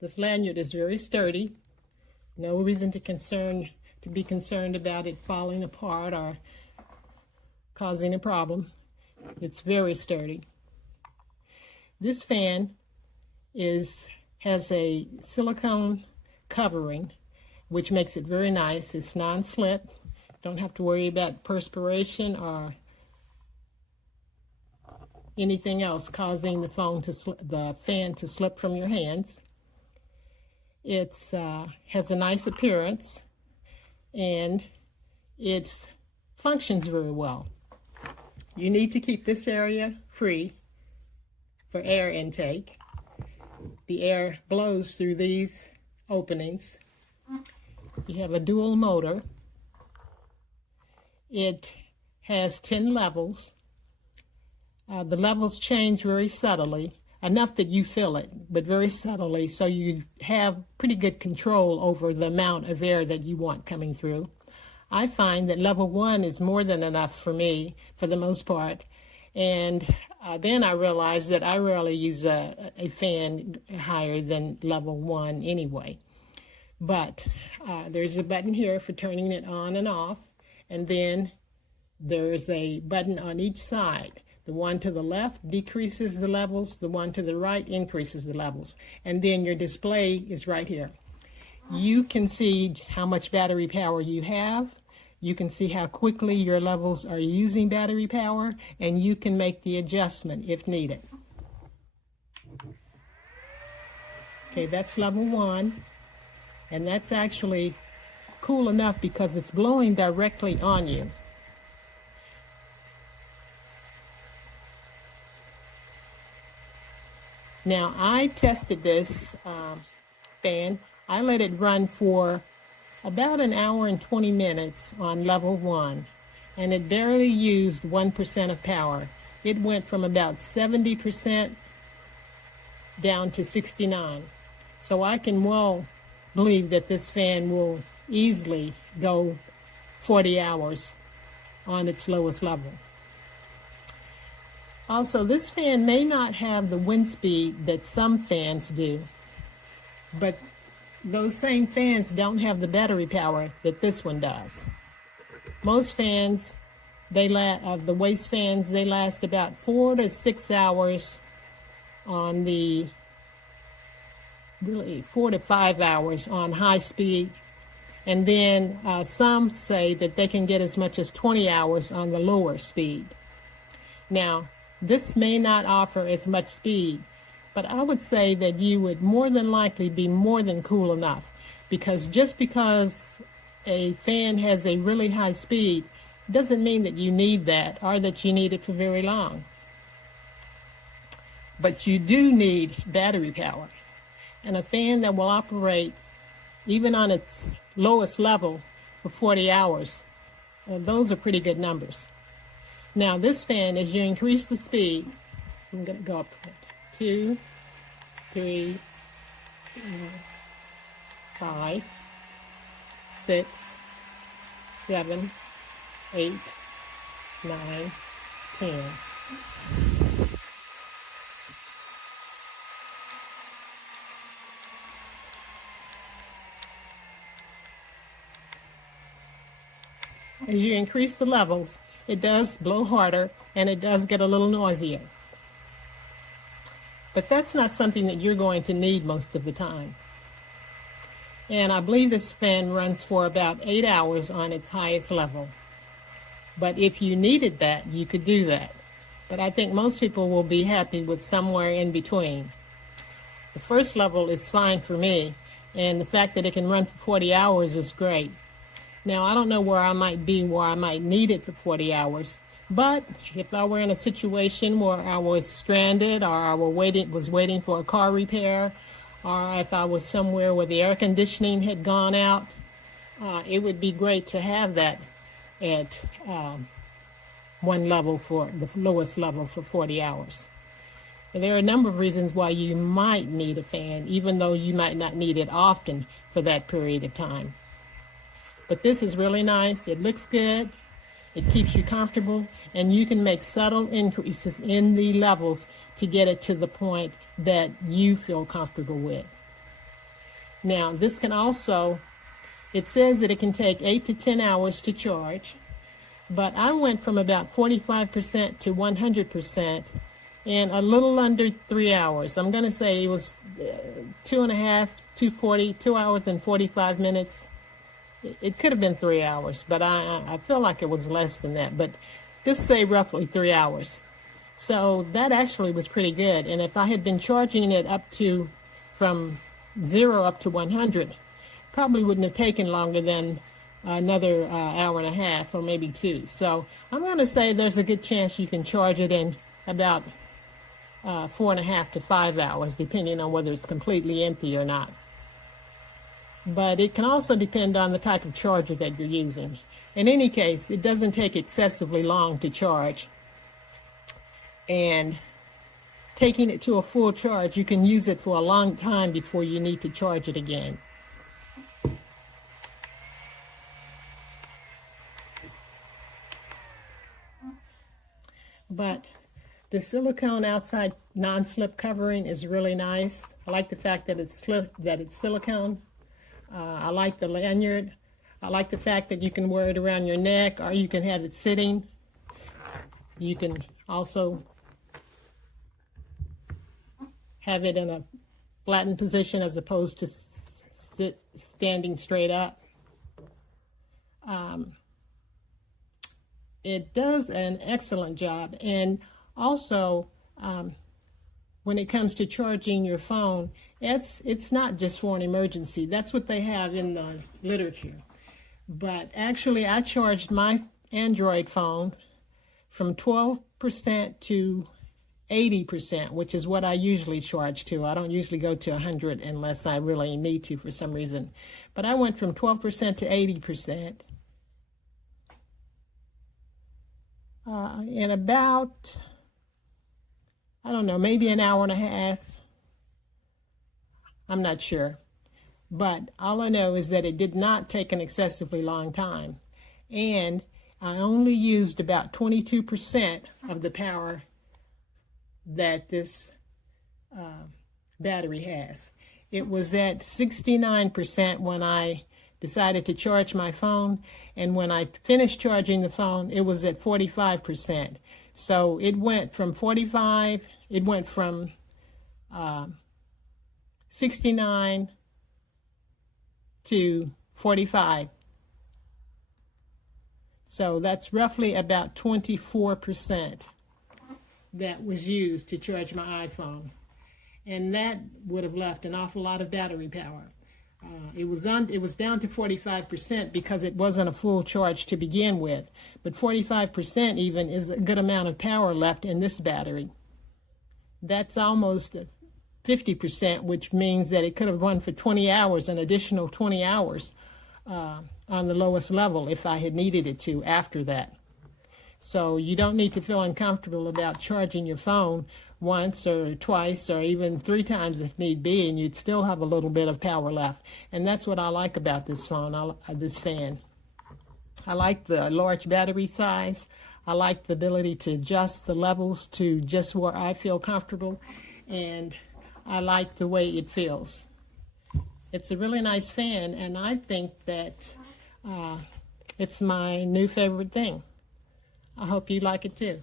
This lanyard is very sturdy. No reason to be concerned about it falling apart or causing a problem. It's very sturdy. This fan has a silicone covering, which makes it very nice. It's non-slip. Don't have to worry about perspiration or anything else causing the fan to slip from your hands. It has a nice appearance, and it functions very well. You need to keep this area free for air intake. The air blows through these openings. You have a dual motor. It has 10 levels. The levels change very subtly, enough that you feel it, but very subtly, so you have pretty good control over the amount of air that you want coming through. I find that level 1 is more than enough for me, for the most part, and then I realized that I rarely use a fan higher than level 1 anyway. But there's a button here for turning it on and off, and then there's a button on each side. The one to the left decreases the levels, the one to the right increases the levels, and then your display is right here. You can see how much battery power you have. You can see how quickly your levels are using battery power, and you can make the adjustment if needed. Okay, that's level 1, and that's actually cool enough because it's blowing directly on you. Now, I tested this fan. I let it run for about an hour and 20 minutes on level 1, and it barely used 1% of power. It went from about 70% down to 69%. So I can well believe that this fan will easily go 40 hours on its lowest level. Also, this fan may not have the wind speed that some fans do, but those same fans don't have the battery power that this one does. Most fans, of the waist fans, they last about 4 to 6 hours on really 4 to 5 hours on high speed, and then some say that they can get as much as 20 hours on the lower speed. Now, this may not offer as much speed, but I would say that you would more than likely be more than cool enough, because just because a fan has a really high speed doesn't mean that you need that or that you need it for very long. But you do need battery power, and a fan that will operate even on its lowest level for 40 hours, those are pretty good numbers. Now, this fan, as you increase the speed, I'm going to go up 2, 3, 5, 6, 7, 8, 9, 10. As you increase the levels, it does blow harder, and it does get a little noisier. But that's not something that you're going to need most of the time. And I believe this fan runs for about 8 hours on its highest level. But if you needed that, you could do that. But I think most people will be happy with somewhere in between. The first level is fine for me, and the fact that it can run for 40 hours is great. Now, I don't know where I might be, where I might need it for 40 hours, but if I were in a situation where I was stranded, or I was waiting for a car repair, or if I was somewhere where the air conditioning had gone out, it would be great to have that at one level, for the lowest level, for 40 hours. And there are a number of reasons why you might need a fan, even though you might not need it often for that period of time. But this is really nice. It looks good. It keeps you comfortable, and you can make subtle increases in the levels to get it to the point that you feel comfortable with. Now, this can also, it says that it can take 8 to 10 hours to charge, but I went from about 45% to 100% in a little under 3 hours. I'm going to say it was 2 hours and 45 minutes. It could have been 3 hours, but I feel like it was less than that. But just say roughly 3 hours. So that actually was pretty good. And if I had been charging it up to, from 0 up to 100, probably wouldn't have taken longer than another hour and a half or maybe 2. So I'm going to say there's a good chance you can charge it in about 4.5 to 5 hours, depending on whether it's completely empty or not. But it can also depend on the type of charger that you're using. In any case, it doesn't take excessively long to charge. And taking it to a full charge, you can use it for a long time before you need to charge it again. But the silicone outside non-slip covering is really nice. I like the fact that it's silicone. I like the lanyard. I like the fact that you can wear it around your neck, or you can have it sitting. You can also have it in a flattened position as opposed to standing straight up. It does an excellent job. And also, when it comes to charging your phone, it's not just for an emergency. That's what they have in the literature. But actually, I charged my Android phone from 12% to 80%, which is what I usually charge to. I don't usually go to 100 unless I really need to for some reason. But I went from 12% to 80% in about, I don't know, maybe an hour and a half. I'm not sure. But all I know is that it did not take an excessively long time. And I only used about 22% of the power that this battery has. It was at 69% when I decided to charge my phone, and when I finished charging the phone, it was at 45%. So it went from 69 to 45. So that's roughly about 24% that was used to charge my iPhone. And that would have left an awful lot of battery power. It was down to 45% because it wasn't a full charge to begin with. But 45% even is a good amount of power left in this battery. That's almost 50%, which means that it could have run for 20 hours, an additional 20 hours on the lowest level if I had needed it to after that. So you don't need to feel uncomfortable about charging your phone once or twice or even 3 times if need be, and you'd still have a little bit of power left. And that's what I like about this phone, this fan. I like the large battery size. I like the ability to adjust the levels to just where I feel comfortable, and I like the way it feels. It's a really nice fan, and I think that it's my new favorite thing. I hope you like it too.